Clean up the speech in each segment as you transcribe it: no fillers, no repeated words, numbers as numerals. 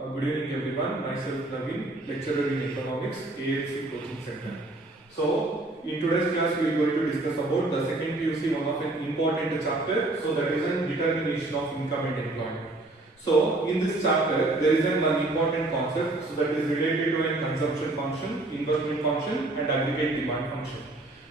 Good evening everyone, myself Naveen, lecturer in economics, ALC Coaching Center. So, in today's class we are going to discuss about the second PUC, one of an important chapter, so that is an determination of income and employment. So, in this chapter there is one important concept, so that is related to a consumption function, investment function and aggregate demand function.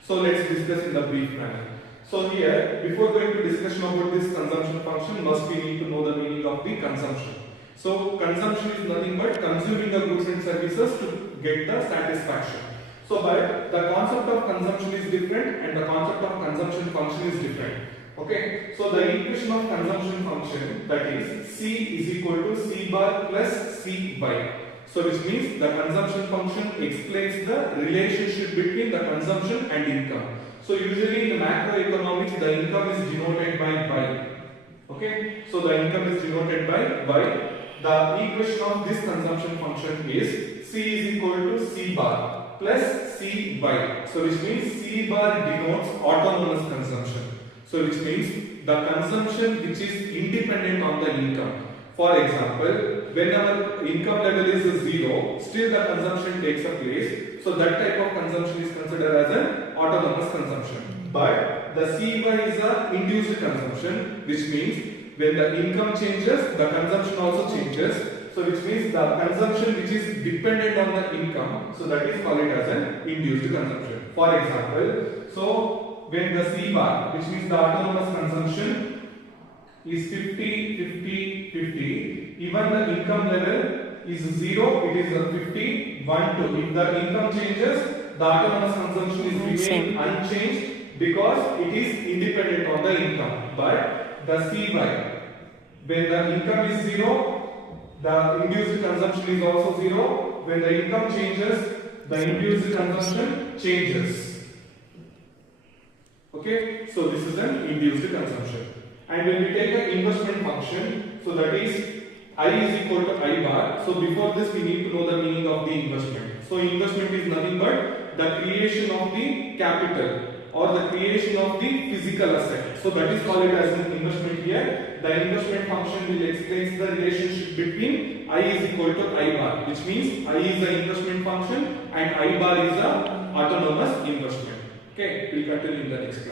So, let's discuss in the brief manner. So here, before going to discussion about this consumption function, we need to know the meaning of the consumption. So consumption is nothing but consuming the goods and services to get the satisfaction. So but the concept of consumption is different and the concept of consumption function is different. Okay. So the equation of consumption function, that is C is equal to C bar plus Cy. So which means the consumption function explains the relationship between the consumption and income. So usually in macroeconomics the income is denoted by Y. Okay. So the income is denoted by Y. The equation of this consumption function is C is equal to C bar plus Cy. So which means C bar denotes autonomous consumption. So which means the consumption which is independent on the income. For example, when our income level is 0, still the consumption takes a place. So that type of consumption is considered as an autonomous consumption. But the Cy is a induced consumption, which means when the income changes, the consumption also changes. So which means the consumption which is dependent on the income, so that is called as an induced consumption. For example, so when the C bar, which means the autonomous consumption, is 50, 50, 50, even the income level is 0, it is 50, 1, 2. If the income changes, the autonomous consumption is remain unchanged because it is independent on the income. But the Cy, when the income is 0, the induced consumption is also 0. When the income changes, the induced consumption changes. Okay, so this is an induced consumption. And when we take an investment function, so that is I is equal to I bar. So before this we need to know the meaning of the investment. So investment is nothing but the creation of the capital or the creation of the physical asset. So that is called as an investment here. The investment function will explain the relationship between I is equal to I bar, which means I is the investment function and I bar is the autonomous investment. Okay, we'll continue in the next class.